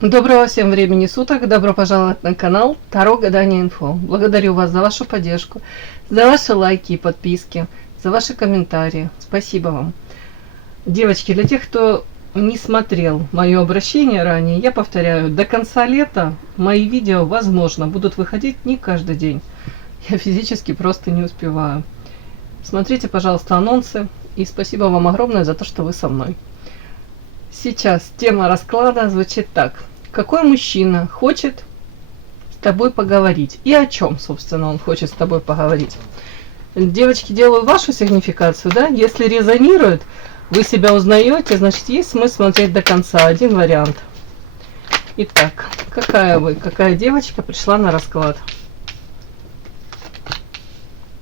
Доброго всем времени суток, добро пожаловать на канал Таро Гадание Инфо. Благодарю вас за вашу поддержку, за ваши лайки и подписки, за ваши комментарии. Спасибо вам. Девочки, для тех, кто не смотрел мое обращение ранее, я повторяю, до конца лета мои видео, возможно, будут выходить не каждый день. Я физически просто не успеваю. Смотрите, пожалуйста, анонсы, и спасибо вам огромное за то, что вы со мной. Сейчас тема расклада звучит так. Какой мужчина хочет с тобой поговорить? И о чем, собственно, он хочет с тобой поговорить? Девочки, делаю вашу сигнификацию, да? Если резонирует, вы себя узнаете, значит, есть смысл смотреть до конца. Один вариант. Итак, какая девочка пришла на расклад?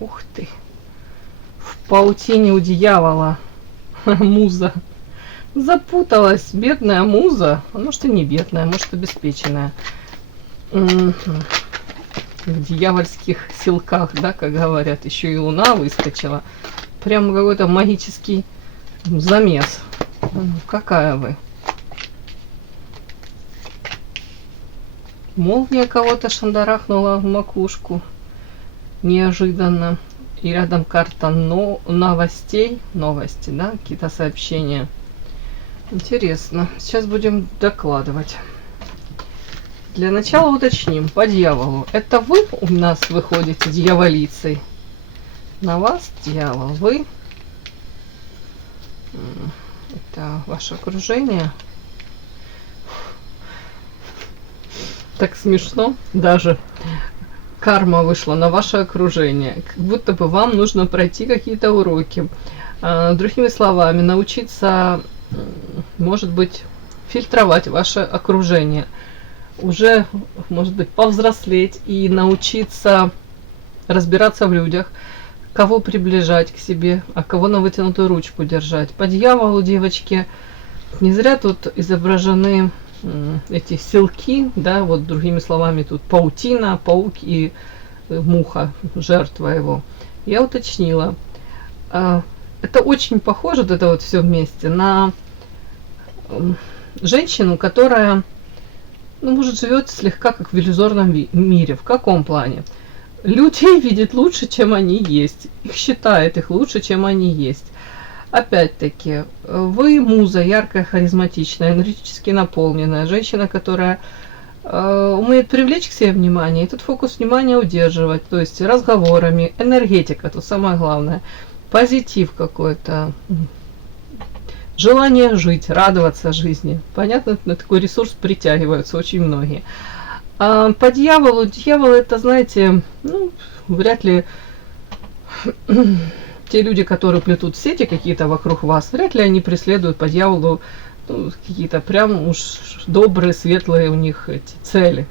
Ух ты! В паутине у дьявола. Муза. Запуталась, бедная муза. А может и не бедная, может обеспеченная. В дьявольских силках, да, как говорят. Еще и луна выскочила. Прям какой-то магический замес. Какая вы? Молния кого-то шандарахнула в макушку. Неожиданно. И рядом карта новостей. Новости, да, какие-то сообщения. Интересно. Сейчас будем докладывать. Для начала уточним по дьяволу. Это вы у нас выходите дьяволицей? На вас дьявол. Вы? Это ваше окружение? Так смешно. Даже карма вышла на ваше окружение. Как будто бы вам нужно пройти какие-то уроки. Другими словами, научиться... может быть, фильтровать ваше окружение, уже, может быть, повзрослеть и научиться разбираться в людях, кого приближать к себе, а кого на вытянутую ручку держать. По дьяволу, девочки, не зря тут изображены эти селки, да, вот другими словами, тут паутина, паук и муха, жертва его. Я уточнила. Это очень похоже, вот это вот все вместе, на женщину, которая, ну, может, живет слегка как в иллюзорном мире. В каком плане? Людей видит лучше, чем они есть. Их считает их лучше, чем они есть. Опять-таки, вы муза, яркая, харизматичная, энергетически наполненная. Женщина, которая умеет привлечь к себе внимание, и этот фокус внимания удерживать. То есть разговорами, энергетика, тут самое главное. Позитив какой-то, желание жить, радоваться жизни. Понятно, на такой ресурс притягиваются очень многие. А по дьяволу, дьявол это, знаете, ну, вряд ли те люди, которые плетут сети какие-то вокруг вас, вряд ли они преследуют по дьяволу, ну, какие-то прям уж добрые, светлые у них эти цели.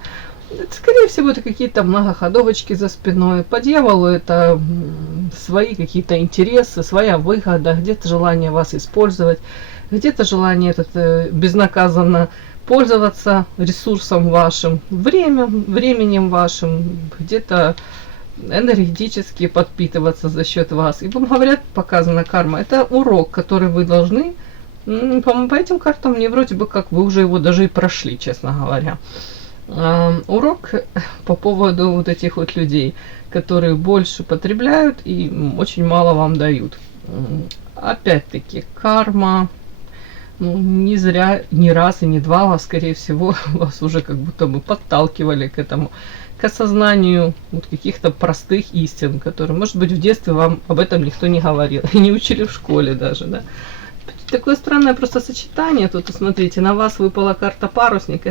Скорее всего, это какие-то многоходовочки за спиной. По дьяволу это свои какие-то интересы, своя выгода, где-то желание вас использовать, где-то желание безнаказанно пользоваться ресурсом вашим, временем вашим, где-то энергетически подпитываться за счет вас. И вам говорят, показана карма, это урок, который вы должны, по этим картам мне вроде бы как вы уже его даже и прошли, честно говоря. Урок по поводу вот этих вот людей, которые больше потребляют и очень мало вам дают. Опять-таки, карма, ну, не зря, не раз и не два вас, скорее всего, вас уже как будто бы подталкивали к этому, к осознанию вот каких-то простых истин, которые, может быть, в детстве вам об этом никто не говорил, и не учили в школе даже, да. Такое странное просто сочетание. Тут, смотрите, на вас выпала карта парусник.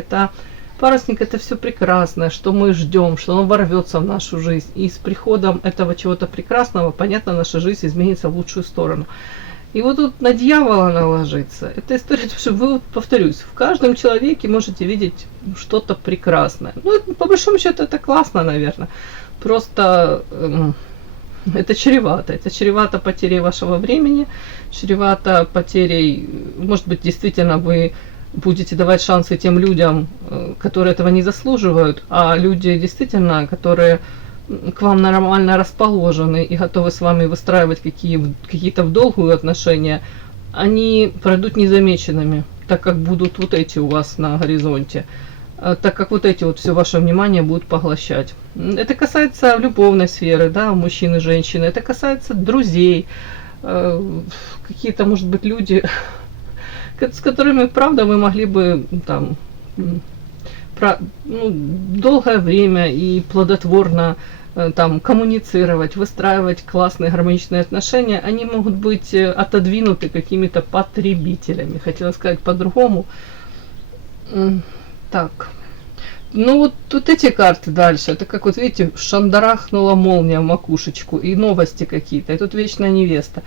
Парусник это все прекрасное, что мы ждем, что он ворвется в нашу жизнь. И с приходом этого чего-то прекрасного, понятно, наша жизнь изменится в лучшую сторону. И вот тут на дьявола наложиться. Это история, что вы, вот, повторюсь, в каждом человеке можете видеть что-то прекрасное. Ну, по большому счету, это классно, наверное. Просто это чревато. Это чревато потерей вашего времени, чревато потерей, может быть, действительно вы будете давать шансы тем людям, которые этого не заслуживают, а люди действительно, которые к вам нормально расположены и готовы с вами выстраивать какие-то в долгую отношения, они пройдут незамеченными, так как будут вот эти у вас на горизонте, так как вот эти вот все ваше внимание будут поглощать. Это касается любовной сферы, да, мужчин и женщин, это касается друзей, какие-то, может быть, люди, с которыми, правда, вы могли бы там долгое время и плодотворно там коммуницировать, выстраивать классные гармоничные отношения, они могут быть отодвинуты какими-то потребителями. Хотела сказать по-другому. Так. Ну вот эти карты дальше. Это как вот видите, шандарахнула молния в макушечку и новости какие-то. И тут вечная невеста.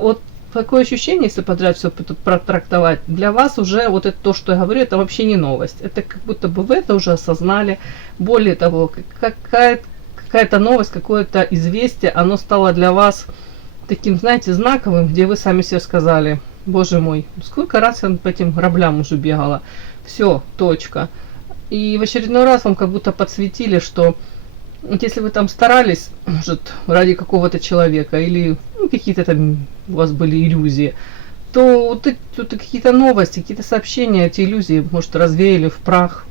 Вот такое ощущение, если подряд все тут протрактовать, для вас уже вот это то, что я говорю, это вообще не новость. Это как будто бы вы это уже осознали. Более того, какая-то новость, какое-то известие, оно стало для вас таким, знаете, знаковым, где вы сами себе сказали: боже мой, сколько раз я по этим граблям уже бегала. Все, точка. И в очередной раз вам как будто подсветили, что вот если вы там старались, может, ради какого-то человека, или какие-то там у вас были иллюзии, то вот какие-то новости, какие-то сообщения, эти иллюзии, может, развеяли в прах.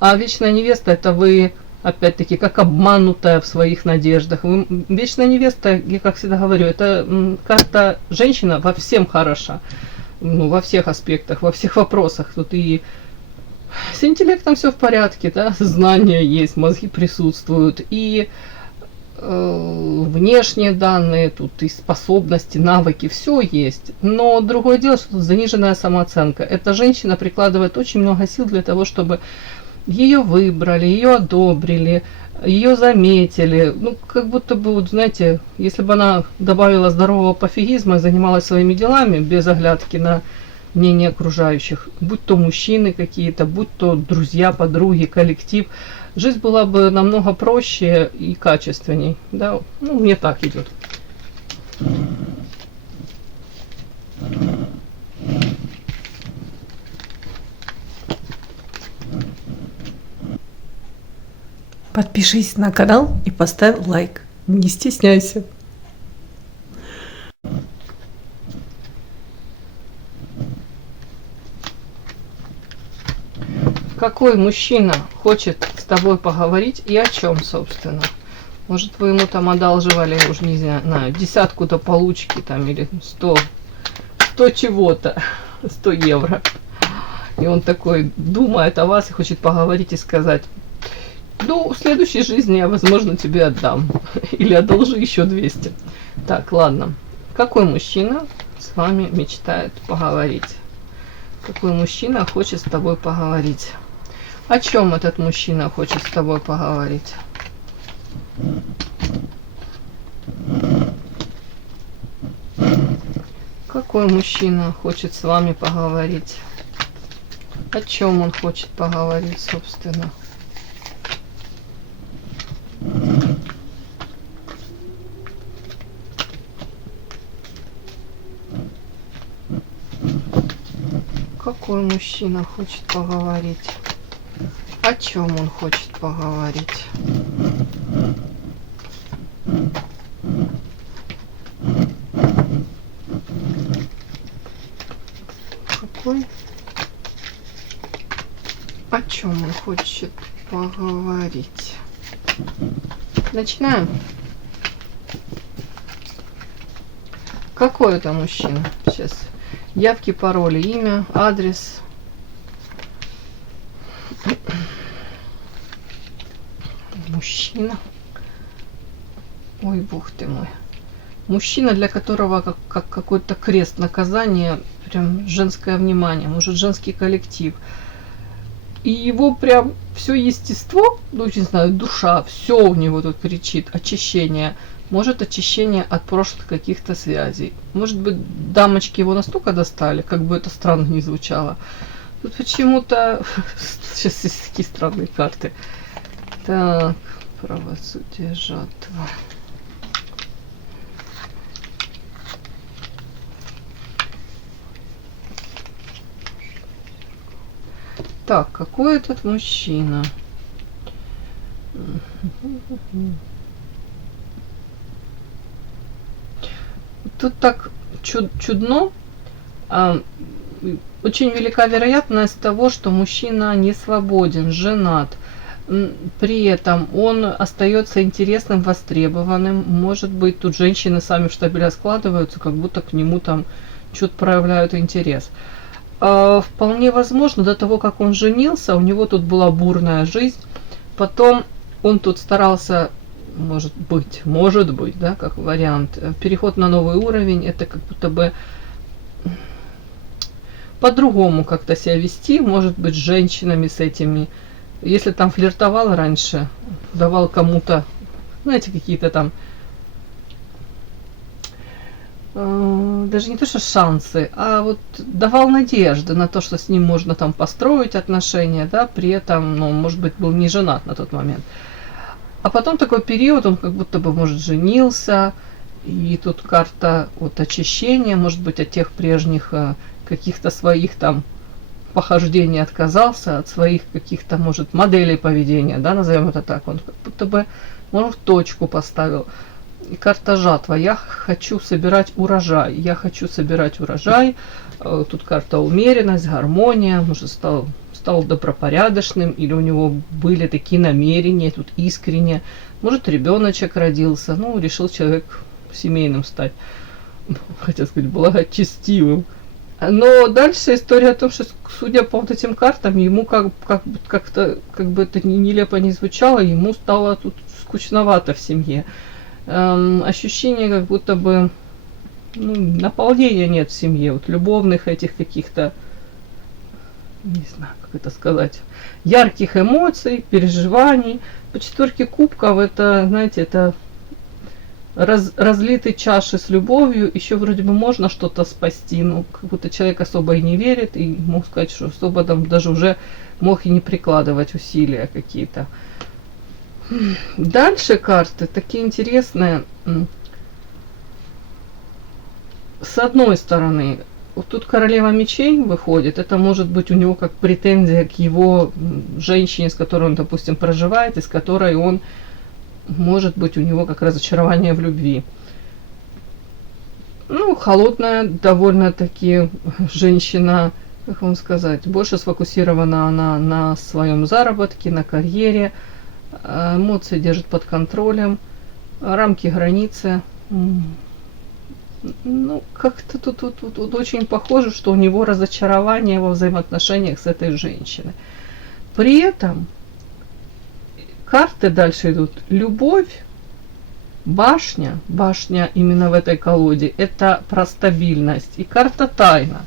А вечная невеста — это вы, опять-таки, как обманутая в своих надеждах. Вечная невеста, я как всегда говорю, это карта женщина во всем хороша. Ну, во всех аспектах, во всех вопросах. Тут и с интеллектом все в порядке, да, знания есть, мозги присутствуют, и внешние данные, тут и способности, навыки, все есть. Но другое дело, что тут заниженная самооценка. Эта женщина прикладывает очень много сил для того, чтобы ее выбрали, ее одобрили, ее заметили. Ну, как будто бы, вот, знаете, если бы она добавила здорового пофигизма и занималась своими делами без оглядки на мнение окружающих, будь то мужчины какие-то, будь то друзья, подруги, коллектив, жизнь была бы намного проще и качественней. Да? Ну, мне так идет. Подпишись на канал и поставь лайк. Не стесняйся. Какой мужчина хочет с тобой поговорить и о чем, собственно? Может, вы ему там одалживали, уж не знаю, 10 до получки там, или 100 чего-то, 100 евро. И он такой думает о вас и хочет поговорить и сказать: ну, в следующей жизни я, возможно, тебе отдам. Или одолжи еще 200. Так, ладно. Какой мужчина с вами мечтает поговорить? Какой мужчина хочет с тобой поговорить? О чем этот мужчина хочет с тобой поговорить? Какой мужчина хочет с вами поговорить? О чем он хочет поговорить, собственно? Какой мужчина хочет поговорить? О чем он хочет поговорить? Какой? О чем он хочет поговорить? Начинаем. Какой это мужчина? Сейчас. Явки, пароли, имя, адрес. Мужчина. Ой, бог ты мой. Мужчина, для которого как какой-то крест, наказание, прям женское внимание, может, женский коллектив. И его прям все естество, ну, не знаю, душа, все у него тут кричит: очищение. Может, очищение от прошлых каких-то связей. Может быть, дамочки его настолько достали, как бы это странно ни звучало. Тут почему-то... Сейчас есть такие странные карты. Так, правосудие, жатва. Так, какой этот мужчина? Тут так чудно. Очень велика вероятность того, что мужчина не свободен, женат. При этом он остается интересным, востребованным. Может быть, тут женщины сами в штабеля складываются, как будто к нему там что-то проявляют интерес. Вполне возможно, до того, как он женился, у него тут была бурная жизнь. Потом он тут старался, может быть, да, как вариант, переход на новый уровень. Это как будто бы по-другому как-то себя вести, может быть, с женщинами, с этими. Если там флиртовал раньше, давал кому-то, знаете, какие-то там, даже не то что шансы, а вот давал надежды на то, что с ним можно там построить отношения, да, при этом, ну, может быть, был не женат на тот момент. А потом такой период, он как будто бы, может, женился, и тут карта вот очищения, может быть, от тех прежних каких-то своих там похождений отказался, от своих каких-то, может, моделей поведения, да, назовем это так, он как будто бы, может, точку поставил. И карта жатва. Я хочу собирать урожай. Я хочу собирать урожай. Тут карта умеренность, гармония. Может, стал добропорядочным, или у него были такие намерения, тут искренне. Может, ребеночек родился. Ну, решил человек семейным стать. Хотел сказать, благочестивым. Но дальше история о том, что, судя по вот этим картам, ему как-то, как бы это нелепо не звучало, ему стало тут скучновато в семье. Ощущение, как будто бы, ну, наполнения нет в семье, вот любовных этих каких-то, не знаю, как это сказать, ярких эмоций, переживаний. По четверке кубков это, знаете, это разлиты чаши с любовью, еще вроде бы можно что-то спасти, но как будто человек особо и не верит, и мог сказать, что особо там даже уже мог и не прикладывать усилия какие-то. Дальше карты такие интересные. С одной стороны, вот тут королева мечей выходит, это может быть у него как претензия к его женщине, с которой он, допустим, проживает, и с которой он, может быть, у него как разочарование в любви. Ну, холодная довольно-таки женщина, как вам сказать, больше сфокусирована она на своем заработке, на карьере, эмоции держит под контролем, рамки, границы. Ну, как-то тут очень похоже, что у него разочарование во взаимоотношениях с этой женщиной. При этом карты дальше идут. Любовь, башня именно в этой колоде, это про стабильность. И карта тайна.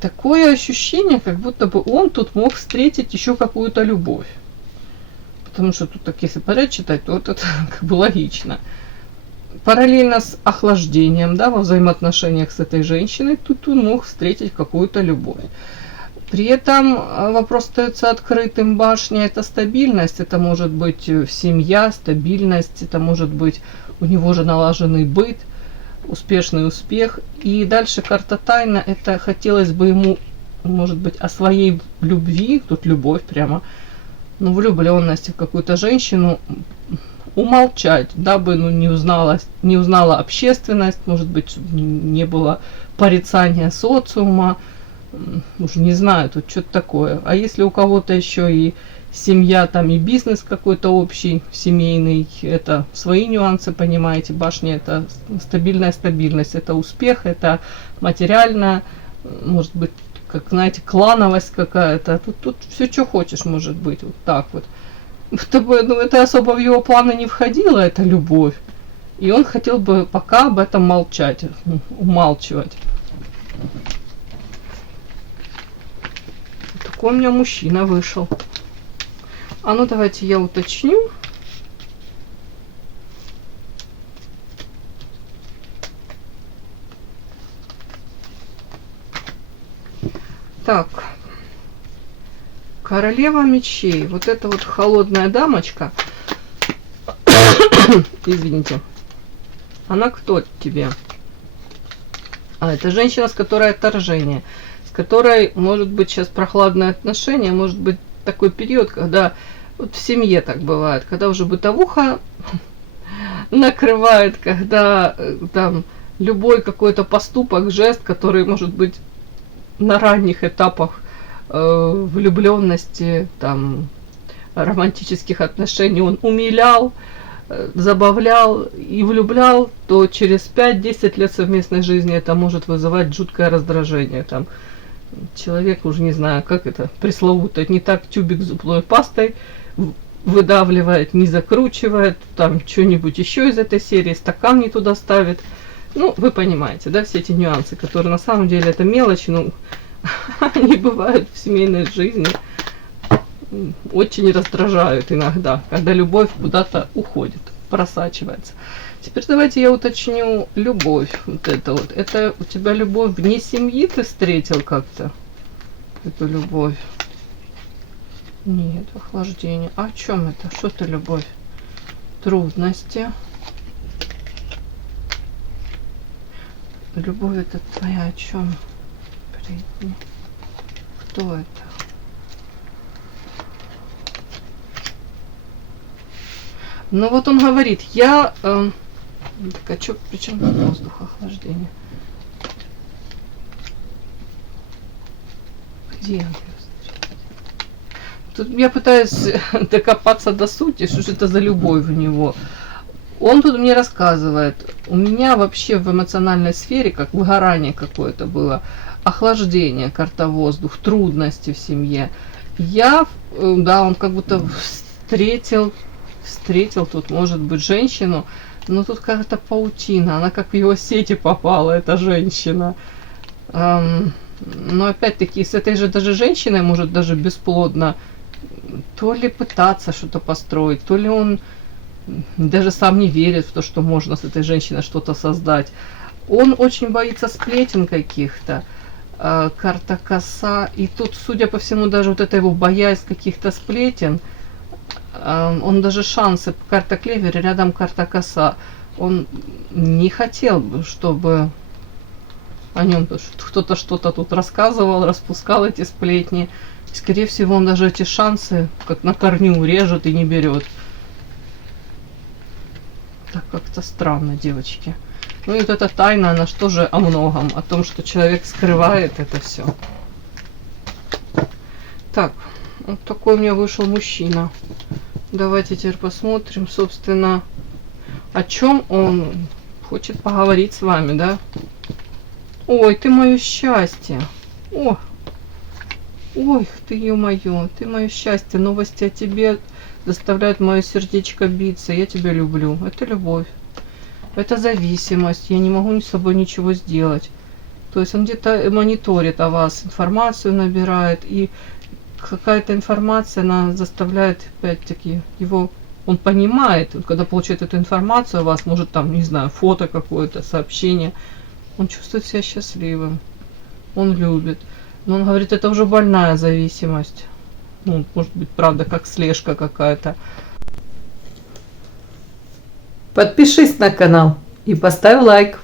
Такое ощущение, как будто бы он тут мог встретить еще какую-то любовь. Потому что тут, так если поряд читать, то вот это как бы логично. Параллельно с охлаждением, да, во взаимоотношениях с этой женщиной, тут он мог встретить какую-то любовь. При этом вопрос остается открытым. Башня – это стабильность, это может быть семья, стабильность, это может быть у него же налаженный быт, успешный успех. И дальше карта тайна – это хотелось бы ему, может быть, о своей любви, тут любовь прямо, ну, влюбленности в какую-то женщину умолчать, дабы не узнала общественность, может быть, не было порицания социума, уж не знаю, тут что-то такое. А если у кого-то еще и семья, там и бизнес какой-то общий, семейный, это свои нюансы, понимаете, башня это стабильная стабильность, это успех, это материальная, может быть, как, знаете, клановость какая-то, тут все, что хочешь, может быть, вот так вот. Чтобы, ну, это особо в его планы не входило, это любовь. И он хотел бы пока об этом молчать, умалчивать. Такой у меня мужчина вышел. А ну давайте я уточню. Так. Королева мечей. Вот эта вот холодная дамочка. Извините. Она кто тебе? А, это женщина, с которой отторжение. С которой может быть сейчас прохладное отношение. Может быть такой период, когда вот в семье так бывает. Когда уже бытовуха накрывает, когда там любой какой-то поступок, жест, который может быть на ранних этапах влюбленности, там, романтических отношений, он умилял, забавлял и влюблял, то через 5-10 лет совместной жизни это может вызывать жуткое раздражение. Там, человек, уже не знаю, как это пресловуто, не так тюбик зубной пастой выдавливает, не закручивает, там что-нибудь еще из этой серии, стакан не туда ставит. Ну, вы понимаете, да, все эти нюансы, которые на самом деле это мелочи, но они бывают в семейной жизни, очень раздражают иногда, когда любовь куда-то уходит, просачивается. Теперь давайте я уточню любовь. Вот это вот. Это у тебя любовь вне семьи ты встретил как-то? Эту любовь? Нет, охлаждение. А о чем это? Что это любовь? Трудности. Любовь это твоя о чем? Кто это? Ну вот он говорит, я... так, а что, при чем воздух, охлаждение? Где он? Тут я пытаюсь докопаться до сути, что же это за любовь у него. Он тут мне рассказывает, у меня вообще в эмоциональной сфере, как выгорание какое-то было, охлаждение, карта воздух, трудности в семье. Я, да, он как будто встретил тут, может быть, женщину, но тут какая-то паутина, она как в его сети попала, эта женщина. Но опять-таки, с этой же даже женщиной может даже бесплодно то ли пытаться что-то построить, то ли он даже сам не верит в то, что можно с этой женщиной что-то создать. Он очень боится сплетен каких-то. Карта коса. И тут, судя по всему, даже вот это его боязнь каких-то сплетен, он даже шансы, карта клевер, рядом карта коса. Он не хотел бы, чтобы о нем кто-то что-то тут рассказывал, распускал эти сплетни. Скорее всего, он даже эти шансы как на корню режет и не берет. Так как-то странно, девочки. Ну и вот эта тайна, она что же о многом, о том, что человек скрывает это все. Так, вот такой у меня вышел мужчина. Давайте теперь посмотрим, собственно, о чем он хочет поговорить с вами, да? Ой, ты мое счастье. О, ой, ты, ё-моё, ты мое счастье. Новости о тебе заставляют мое сердечко биться. Я тебя люблю. Это любовь. Это зависимость. Я не могу с собой ничего сделать. То есть он где-то мониторит о вас, информацию набирает, и какая-то информация, она заставляет, опять-таки, его... Он понимает, когда получает эту информацию о вас, может там, не знаю, фото какое-то, сообщение, он чувствует себя счастливым. Он любит. Но он говорит, это уже больная зависимость. Ну, может быть, правда, как слежка какая-то. Подпишись на канал и поставь лайк.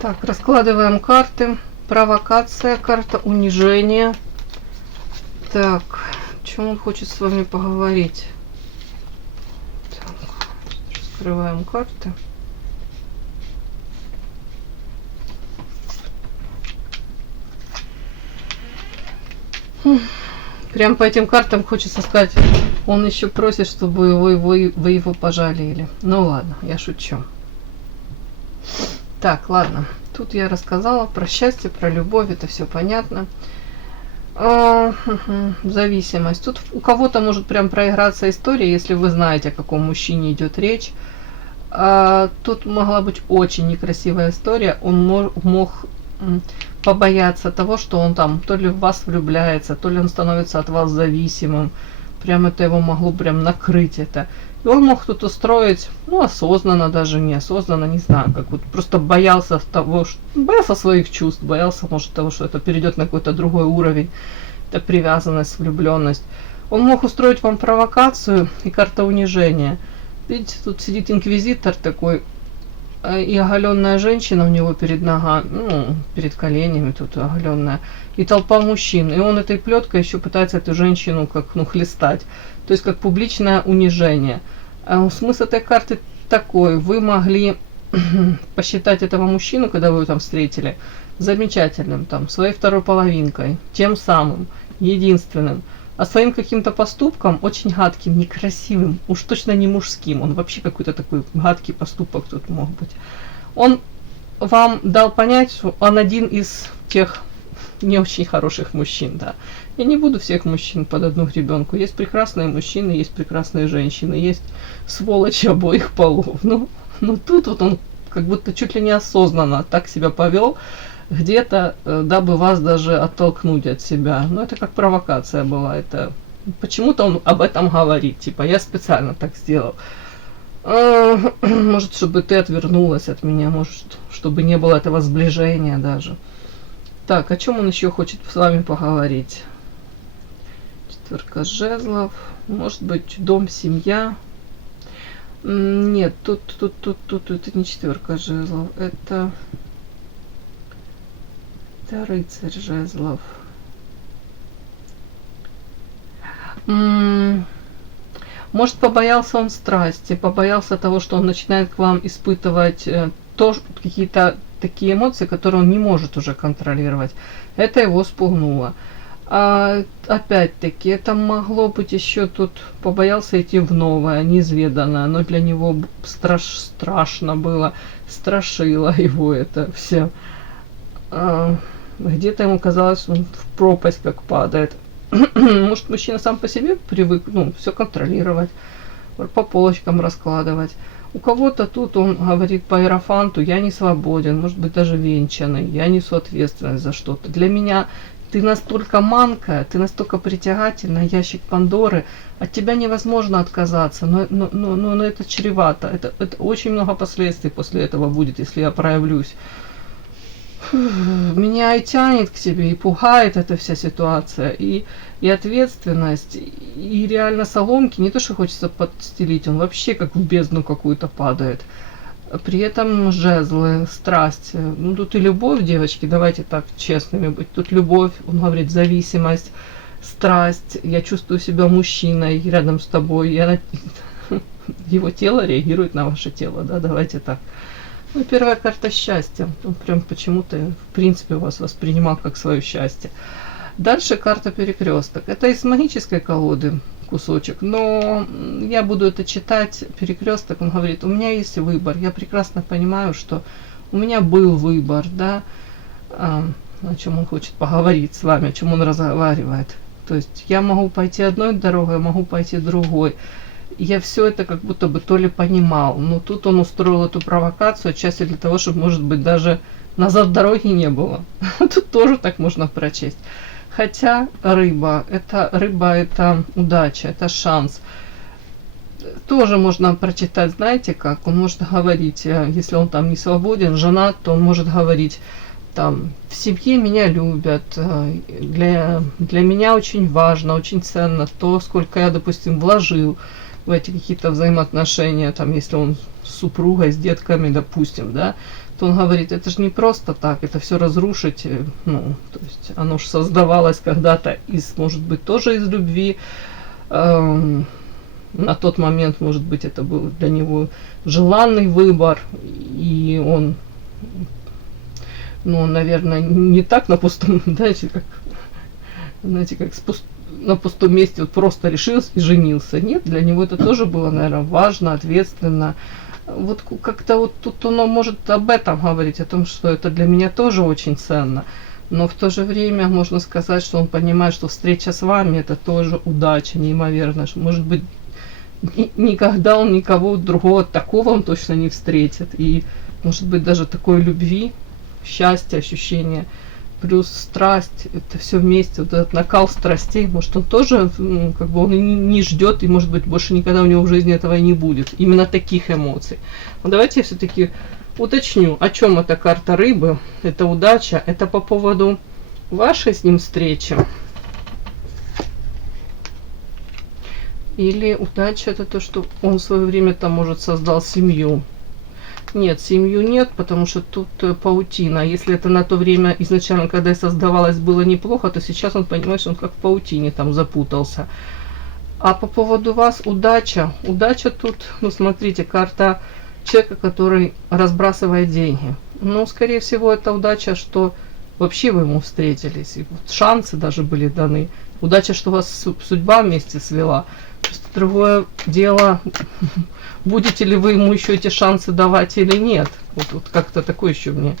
Так, раскладываем карты. Провокация, карта унижения. Так, о чем он хочет с вами поговорить? Так, раскрываем карты. Прям по этим картам хочется сказать, он еще просит, чтобы вы его пожалели. Ну ладно, я шучу. Так, ладно. Тут я рассказала про счастье, про любовь, это все понятно. Зависимость. Тут у кого-то может прям проиграться история, если вы знаете, о каком мужчине идет речь. Тут могла быть очень некрасивая история. Он мог побояться того, что он там то ли в вас влюбляется, то ли он становится от вас зависимым. Прям это его могло прям накрыть это. И он мог тут устроить, ну, осознанно, даже неосознанно, не знаю, как вот просто боялся того, что, боялся своих чувств, боялся, может, того, что это перейдет на какой-то другой уровень, это привязанность, влюбленность. Он мог устроить вам провокацию и карта унижения. Видите, тут сидит инквизитор такой, и оголенная женщина у него перед ногами, ну, перед коленями тут оголенная, и толпа мужчин. И он этой плеткой еще пытается эту женщину как, ну, хлестать. То есть как публичное унижение. Смысл этой карты такой. Вы могли посчитать этого мужчину, когда вы его там встретили, замечательным, там, своей второй половинкой, тем самым, единственным. А своим каким-то поступком очень гадким, некрасивым, уж точно не мужским, он вообще какой-то такой гадкий поступок тут мог быть. Он вам дал понять, что он один из тех не очень хороших мужчин, да. Я не буду всех мужчин под одну гребенку. Есть прекрасные мужчины, есть прекрасные женщины, есть сволочи обоих полов. Но тут вот он как будто чуть ли не осознанно так себя повел, где-то, дабы вас даже оттолкнуть от себя. Но это как провокация была. Это почему-то он об этом говорит. Типа, я специально так сделал. Может, чтобы ты отвернулась от меня, может, чтобы не было этого сближения даже. Так, о чем он еще хочет с вами поговорить? Четверка жезлов. Может быть, дом, семья. Нет, тут это не четверка жезлов. Это рыцарь жезлов. Может, побоялся он страсти, побоялся того, что он начинает к вам испытывать какие-то такие эмоции, которые он не может уже контролировать. Это его спугнуло. Опять-таки, это могло быть еще тут, побоялся идти в новое, неизведанное, но для него страшно было, страшило его это все. Где-то ему казалось, что он в пропасть как падает. Может, мужчина сам по себе привык, все контролировать, по полочкам раскладывать. У кого-то тут он говорит по иерофанту: я не свободен, может быть, даже венчанный, я несу ответственность за что-то. Для меня ты настолько манкая, ты настолько притягательна, ящик Пандоры, от тебя невозможно отказаться, но это чревато, это очень много последствий после этого будет, если я проявлюсь. Меня и тянет к тебе, и пугает эта вся ситуация, и ответственность, и реально соломки, не то, что хочется подстелить, он вообще как в бездну какую-то падает. При этом жезлы, страсть, тут и любовь, девочки, давайте так честными быть, тут любовь, он говорит, зависимость, страсть, я чувствую себя мужчиной рядом с тобой, его тело реагирует на ваше тело, да, давайте так. Первая карта счастья. Он прям почему-то, в принципе, вас воспринимал как свое счастье. Дальше карта перекресток. Это из магической колоды кусочек, но я буду это читать. Перекресток, он говорит, у меня есть выбор. Я прекрасно понимаю, что у меня был выбор, да, о чем он хочет поговорить с вами, о чем он разговаривает. То есть я могу пойти одной дорогой, могу пойти другой. Я все это как будто бы то ли понимал, но тут он устроил эту провокацию отчасти для того, чтобы, может быть, даже назад дороги не было. Тут тоже так можно прочесть. Хотя рыба это удача, это шанс. Тоже можно прочитать, знаете как, он может говорить, если он там не свободен, женат, то он может говорить, там, в семье меня любят, для меня очень важно, очень ценно то, сколько я, допустим, вложил в эти какие-то взаимоотношения, там, если он с супругой, с детками, допустим, да, то он говорит, это же не просто так, это все разрушить, то есть оно же создавалось когда-то может быть, тоже из любви, на тот момент, может быть, это был для него желанный выбор, и он, наверное, не так на пустом, знаете, как на пустом месте вот просто решился и женился. Нет, для него это тоже было, наверное, важно, ответственно. Вот как-то вот тут оно может об этом говорить, о том, что это для меня тоже очень ценно. Но в то же время можно сказать, что он понимает, что встреча с вами это тоже удача неимоверная. Что, может быть, никогда он никого другого такого он точно не встретит. И может быть даже такой любви, счастья, ощущения. Плюс страсть, это все вместе, вот этот накал страстей, может он тоже, как бы он и не ждет, и может быть больше никогда у него в жизни этого и не будет, именно таких эмоций. Но давайте я все-таки уточню, о чем эта карта рыбы, это удача, это по поводу вашей с ним встречи. Или удача это то, что он в свое время там, может, создал семью. Нет, семью нет, потому что тут паутина. Если это на то время изначально, когда создавалось, было неплохо, то сейчас он понимает, что он как в паутине там запутался. А по поводу вас удача. Удача тут, смотрите, карта человека, который разбрасывает деньги. Но, скорее всего, это удача, что вообще вы ему встретились. И вот шансы даже были даны. Удача, что вас судьба вместе свела. Просто другое дело, будете ли вы ему еще эти шансы давать или нет. Вот как-то такой еще мне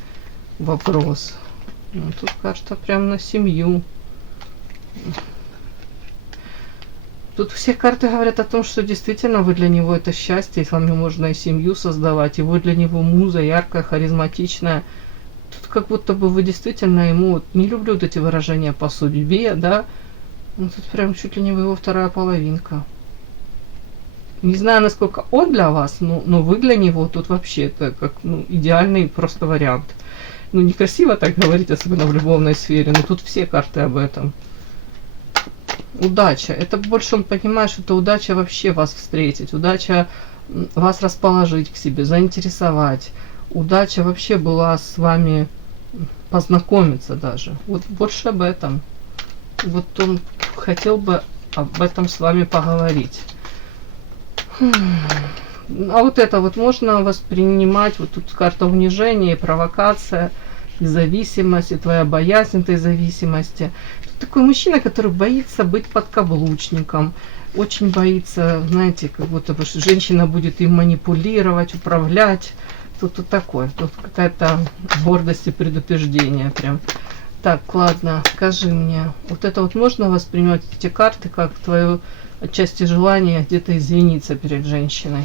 вопрос. Ну, тут карта прям на семью. Тут все карты говорят о том, что действительно вы для него это счастье, и с вами можно и семью создавать, и вы для него муза яркая, харизматичная. Тут как будто бы вы действительно ему, вот, не люблю вот эти выражения по судьбе, да, ну тут прям чуть ли не вы его вторая половинка. Не знаю, насколько он для вас, но вы для него тут вообще это как идеальный просто вариант. Ну, некрасиво так говорить, особенно в любовной сфере, но тут все карты об этом. Удача. Это больше он понимает, что это удача вообще вас встретить, удача вас расположить к себе, заинтересовать. Удача вообще была с вами познакомиться даже. Вот больше об этом. Вот он хотел бы об этом с вами поговорить. А вот это вот можно воспринимать, вот тут карта унижения, провокация, и зависимость, и твоя боязнь этой зависимости. Тут такой мужчина, который боится быть подкаблучником, очень боится, знаете, как будто бы женщина будет им манипулировать, управлять. Тут такое, тут какая-то гордость и предупреждение прям. Так, ладно, скажи мне, вот это вот можно воспринимать эти карты как твое отчасти желание где-то извиниться перед женщиной?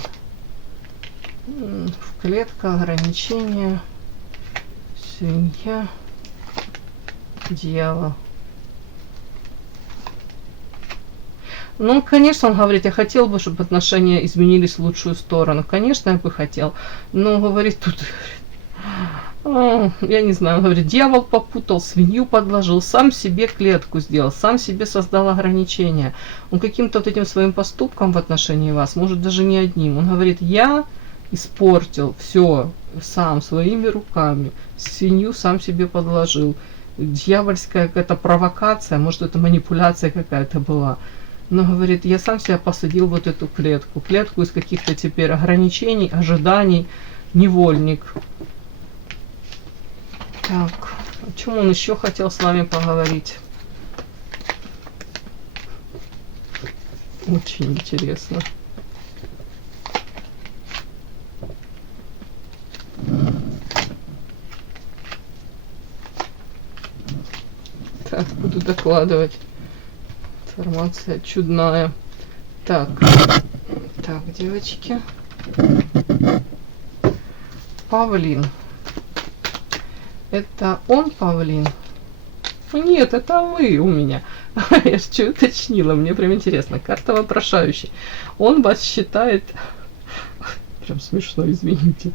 Клетка, ограничения, свинья, дьявол. Ну, конечно, он говорит, я хотел бы, чтобы отношения изменились в лучшую сторону. Конечно, я бы хотел. Но, говорит, тут, я не знаю, говорит, дьявол попутал, свинью подложил, сам себе клетку сделал, сам себе создал ограничения. Он каким-то вот этим своим поступком в отношении вас, может, даже не одним. Он говорит, я испортил все сам, своими руками, свинью сам себе подложил. Дьявольская какая-то провокация, может, это манипуляция какая-то была. Но, говорит, я сам себя посадил в вот эту клетку. Клетку из каких-то теперь ограничений, ожиданий, невольник. Так, о чем он еще хотел с вами поговорить? Очень интересно. Так, буду докладывать. Информация чудная. Так, девочки. Павлин. Это он, Павлин? Нет, это вы у меня. Я же уточнила, мне прям интересно. Карта вопрошающий. Он вас считает... Прям смешно, извините.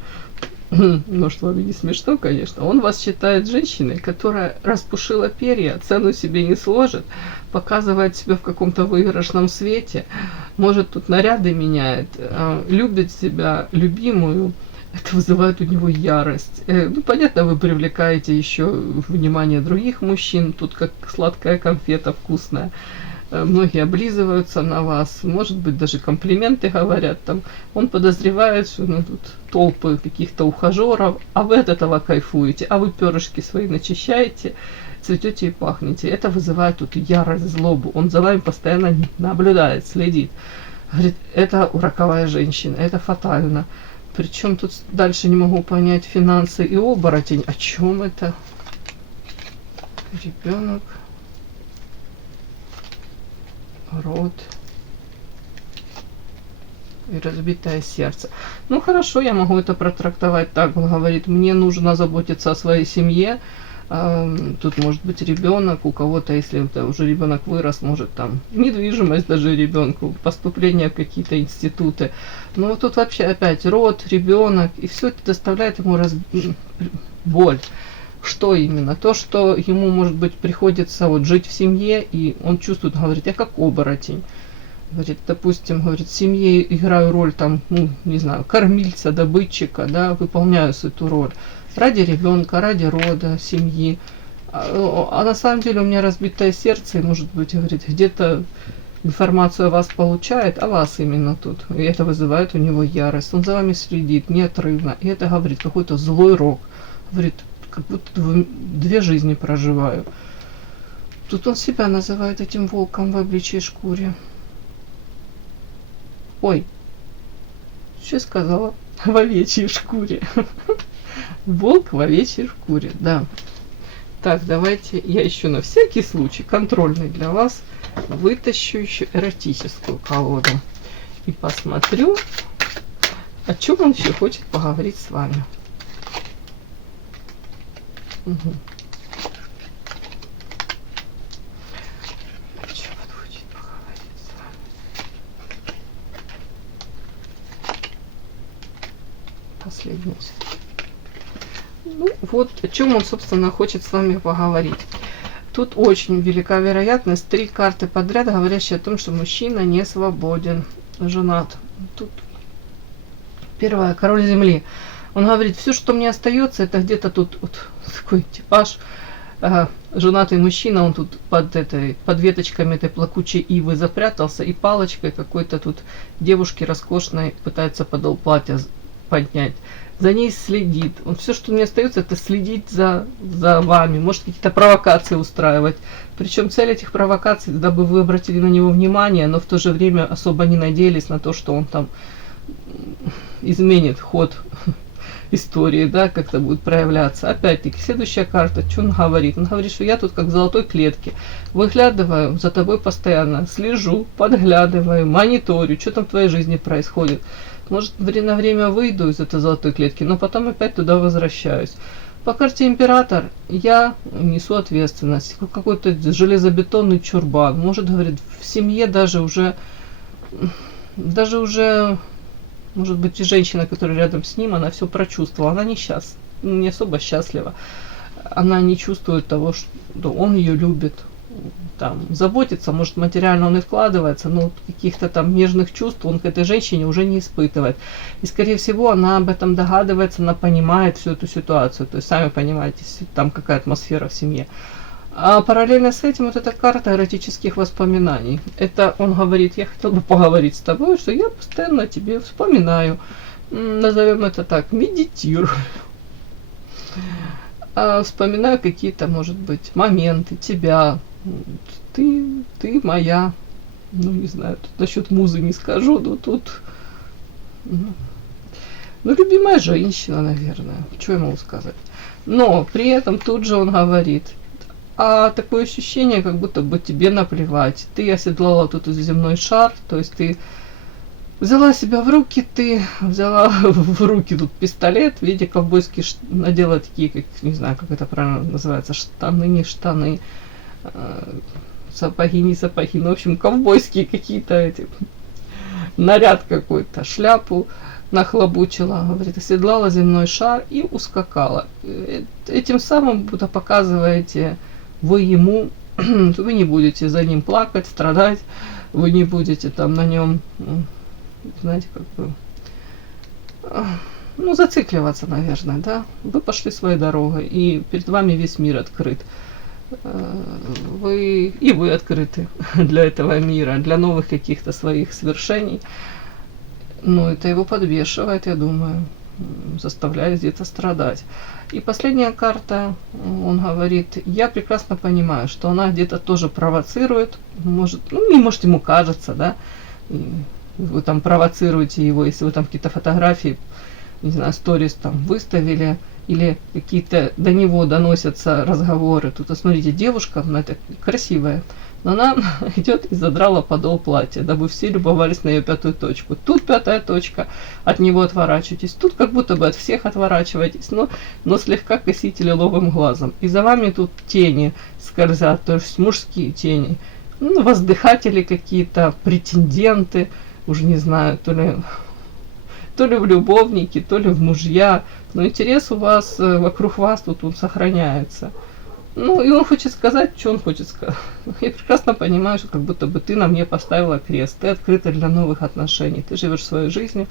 Может, вам и не смешно, конечно. Он вас считает женщиной, которая распушила перья, цену себе не сложит, показывает себя в каком-то выигрышном свете, может, тут наряды меняет, любит себя, любимую. Это вызывает у него ярость. Ну, понятно, вы привлекаете еще внимание других мужчин. Тут как сладкая конфета вкусная. Многие облизываются на вас. Может быть, даже комплименты говорят. Там. Он подозревает, что тут толпы каких-то ухажеров, а вы от этого кайфуете. А вы перышки свои начищаете, цветете и пахнете. Это вызывает тут ярость, злобу. Он за вами постоянно наблюдает, следит. Говорит, это роковая женщина, это фатально. Причем тут дальше не могу понять финансы и оборотень. О чем это? Ребенок. Род. И разбитое сердце. Ну хорошо, я могу это протрактовать так. Он говорит, мне нужно заботиться о своей семье. Тут может быть ребенок, у кого-то, если это уже ребенок вырос, может там недвижимость даже ребенку, поступление в какие-то институты. Но вот тут вообще опять род, ребенок, и все это доставляет ему боль. Что именно? То, что ему, может быть, приходится вот жить в семье, и он чувствует, говорит, я как оборотень. Говорит, допустим, говорит, в семье играю роль там, ну, не знаю, кормильца, добытчика, да, выполняю эту роль. Ради ребенка, ради рода, семьи. А на самом деле у меня разбитое сердце, и, может быть, говорит, где-то информацию о вас получает, о вас именно тут. И это вызывает у него ярость. Он за вами следит неотрывно. И это говорит какой-то злой рок. Говорит, как будто две жизни проживаю. Тут он себя называет этим волком в обличьей шкуре. Ой, что я сказала? В овечьей шкуре. Волк в овечьей шкуре, да. Так, давайте я еще на всякий случай, контрольный для вас, вытащу еще эротическую колоду. И посмотрю, о чем он еще хочет поговорить с вами. Угу. О чем он хочет поговорить с вами? Последний. Ну, вот о чем он, собственно, хочет с вами поговорить. Тут очень велика вероятность, 3 карты подряд, говорящие о том, что мужчина не свободен, женат. Тут первая, король земли. Он говорит, все, что мне остается, это где-то тут вот такой типаж. Женатый мужчина, он тут под веточками этой плакучей ивы запрятался и палочкой какой-то тут девушки роскошной пытается подол платья поднять. За ней следит. Он все, что мне остается, это следить за вами. Может, какие-то провокации устраивать. Причем цель этих провокаций, дабы вы обратили на него внимание, но в то же время особо не надеялись на то, что он там изменит ход истории, да, как-то будет проявляться. Опять-таки, следующая карта, что он говорит? Он говорит, что я тут как в золотой клетке. Выглядываю за тобой постоянно, слежу, подглядываю, мониторю, что там в твоей жизни происходит. Может, на время выйду из этой золотой клетки, но потом опять туда возвращаюсь. По карте император я несу ответственность. Какой-то железобетонный чурбан. Может, говорит, в семье даже уже, может быть, и женщина, которая рядом с ним, она все прочувствовала. Она не особо счастлива. Она не чувствует того, что он ее любит. Там, заботится, может, материально он и вкладывается, но каких-то там нежных чувств он к этой женщине уже не испытывает. И, скорее всего, она об этом догадывается, она понимает всю эту ситуацию. То есть, сами понимаете, там какая атмосфера в семье. А параллельно с этим вот эта карта эротических воспоминаний. Это он говорит, я хотел бы поговорить с тобой, что я постоянно о тебе вспоминаю. Назовем это так, медитирую. Вспоминаю какие-то, может быть, моменты тебя. Ты моя, ну не знаю, тут насчет музы не скажу, но тут, ну, любимая женщина, наверное, что я могу сказать. Но при этом тут же он говорит, такое ощущение, как будто бы тебе наплевать. Ты оседлала тут земной шар, то есть ты взяла себя в руки, ты взяла в руки тут пистолет в виде ковбойских, надела такие, как, не знаю, как это правильно называется, штаны, не штаны, сапоги, не сапоги, ну, в общем, ковбойские какие-то эти, наряд какой-то, шляпу нахлобучила, говорит, оседлала земной шар и ускакала. Этим самым, будто показываете вы ему, вы не будете за ним плакать, страдать, вы не будете там на нем, знаете, как бы, ну, зацикливаться, наверное, да. Вы пошли своей дорогой, и перед вами весь мир открыт. Вы открыты для этого мира, для новых каких-то своих свершений. Но это его подвешивает, я думаю, заставляет где-то страдать. И последняя карта, он говорит, я прекрасно понимаю, что она где-то тоже провоцирует, может, ну, не может, ему кажется, да, и вы там провоцируете его, если вы там какие-то фотографии, не знаю, сторис там выставили, или какие-то до него доносятся разговоры. Тут, смотрите, девушка, она это красивая, но она идет и задрала подол платья, дабы все любовались на ее 5-ю точку. Тут 5-я точка, от него отворачиваетесь. Тут как будто бы от всех отворачиваетесь, но слегка косите лиловым глазом. И за вами тут тени скользят, то есть мужские тени. Ну, воздыхатели какие-то, претенденты, уже не знаю, то ли в любовники, то ли в мужья, но интерес у вас, вокруг вас тут он сохраняется. Ну, и он хочет сказать, что он хочет сказать. Я прекрасно понимаю, что как будто бы ты на мне поставила крест, ты открыта для новых отношений, ты живешь своей жизнью,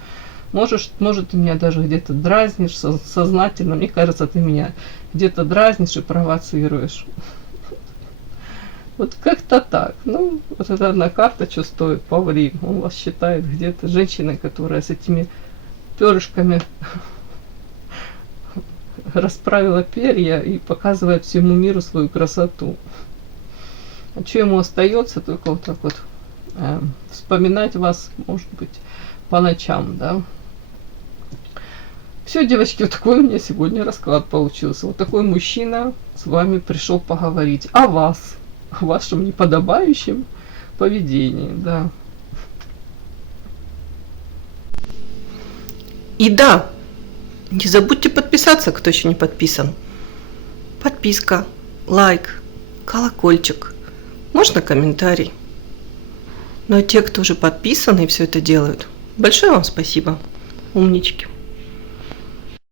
может, ты меня даже где-то дразнишь сознательно, мне кажется, ты меня где-то дразнишь и провоцируешь. Вот как-то так. Ну, вот эта одна карта, что стоит, Павлин. Он вас считает где-то женщиной, которая с этими перышками расправила перья и показывает всему миру свою красоту. А что ему остается, только вот так вот вспоминать вас, может быть, по ночам, да. Все, девочки, вот такой у меня сегодня расклад получился. Вот такой мужчина с вами пришел поговорить о вас, о вашем неподобающем поведении, да. И да, не забудьте подписаться, кто еще не подписан. Подписка, лайк, колокольчик, можно комментарий. Но те, кто уже подписаны и все это делают, большое вам спасибо, умнички.